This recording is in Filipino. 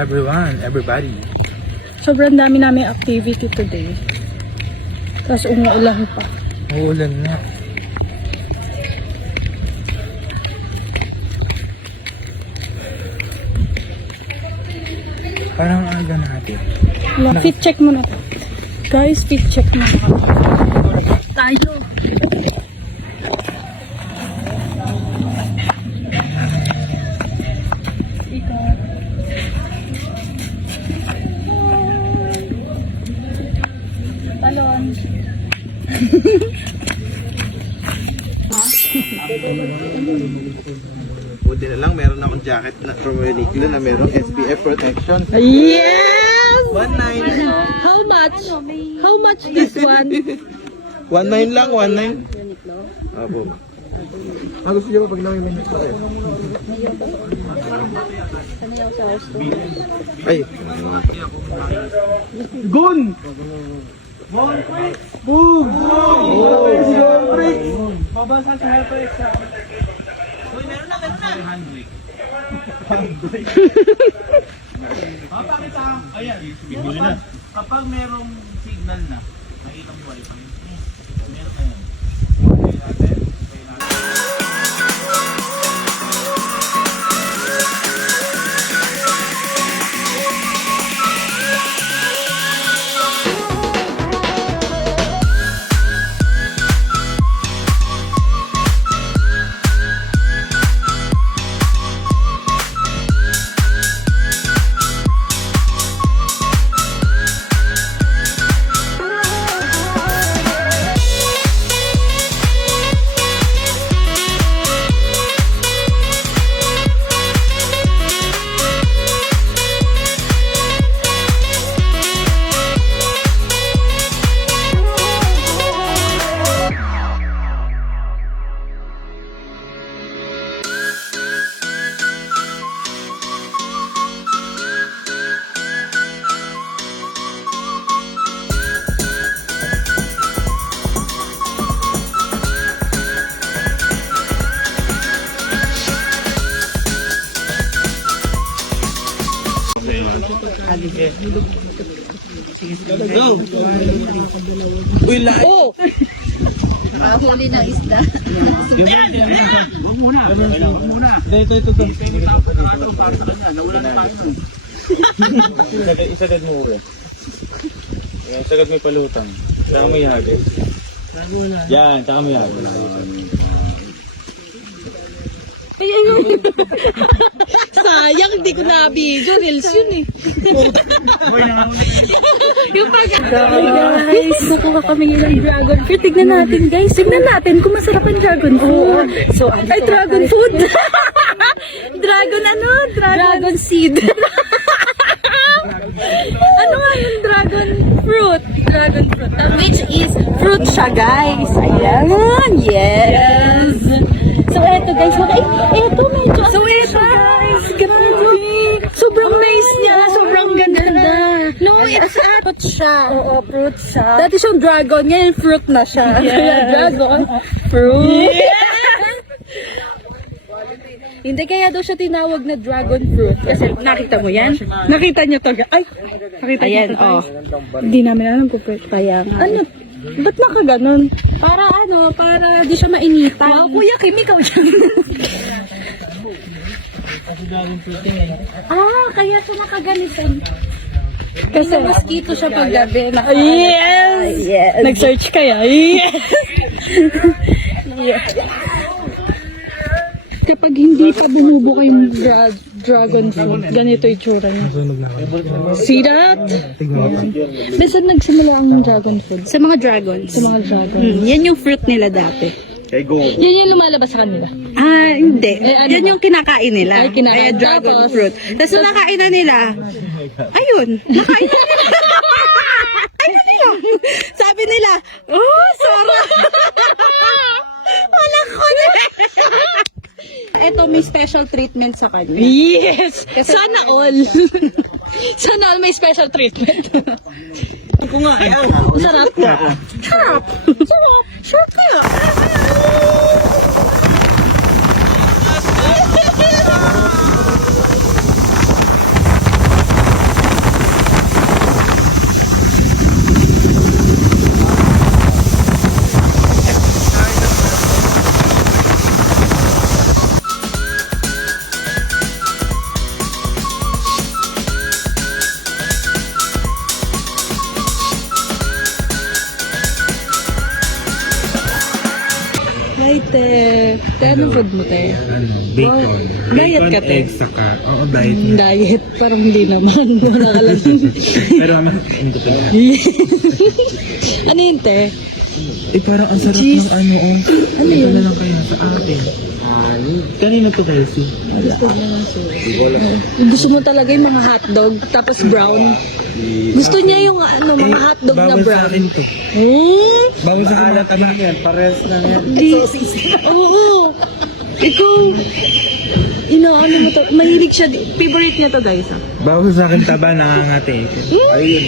everyone, everybody. Sobrang dami namin activity today. Tapos umuulan pa. Uulan na. Parang aga natin. Fit check muna. Guys, fit check muna. Tayo. Talon. Buti na lang, meron akong jacket na from Uniqlo na merong SPF protection. Yes! 1.9. How much? How much this one? 1.9 lang, 1.9. Opo. Gusto niyo ba pag namiminis pa kayo? Ay. Gun! Boom! Boom! Babasa sa HyperX. Uy, meron na. Handbrake. Papakita ka. Ayan. Kapag merong signal na, nakita mo wifi. Meron na yan. Oh! Nakahuli ng isda. Huwag muna. Ito. Isagad mo ulo. Isagad mo yung palutan. Saka mo ihagis. Yan, saka mo ihagis. Sayang, hindi ko na-video. Reels yun eh. Yung pag... Guys, nakuha kami ng dragon fruit. Tignan natin, guys. Tignan natin kung masarap ang dragon fruit. Ay, dragon food. Dragon ano? Dragon seed. Ano nga yung dragon fruit? Dragon fruit. Which is fruit siya, guys. Ayan. Yes. So, eto guys. Eto medyo. So, eto guys. Grabe. Sobrang nice niya. Sobrang ganda. No, it's fruit siya. Oo, fruit siya. Dati siyang dragon. Ngayon, fruit na siya. Yes. Dragon. Fruit. Yes. Hindi kaya daw siya tinawag na dragon fruit. Kasi nakita mo yan? Nakita niyo to. Ay! Nakita niyo to. Oh. Hindi namin alam kung kaya nga. Ano? Ba't nakaganon? Para ano? Para di siya mainitan. Wow, Kuya Kim, ikaw yan. Kaya siya nakaganitan. Kasi mosquito siya paggabi. Yes! Yes! Nag-search kaya? Yes! Yes! Kapag hindi pa bumubuka yung dragon fruit, ganito yung tsura niya. See that? Saan nagsimula ang dragon fruit? Sa mga dragons. Sa mga dragon. Yan yung fruit nila dati. Kay Go. Yan yung lumalabas sa kanila. Hindi. ano Yan yung kinakain nila. Ay, kinakain. Kaya dragon Tapos, fruit. Tapos nakain na nila. Ayun. Nakain na nila. Ayun nila. Sabi nila, oh, sarap. Wala ko na. Ito, may special treatment sa kanya. Yes! Sana all. Sana all may special treatment. Ko nga. Sarap. Sarap. Sarap. Sarap kaya. anong food mo, te? Ano, bacon. Oh, diet Bacon, ka, te? egg, saka. Oo, diet. Diet. Parang hindi naman. Wala ka lang. Pero hindi ko pala. Ano yun, te? Eh, parang ang sarap Cheese. ng ano, oh. Ano Ito yun? na lang kaya sa atin. Kanina to, Kelsey. Gusto mo talaga yung mga hotdog, tapos brown. Gusto niya yung ano, mga hotdog na bawal sa brown. akin to. Hmm? Bawal sa akin ka yan. Pares na yan. Oo. Ikaw, ano mo to, mahilig siya, favorite niya to guys. Ah. Bawal sa akin taba, nangangati. Ayun.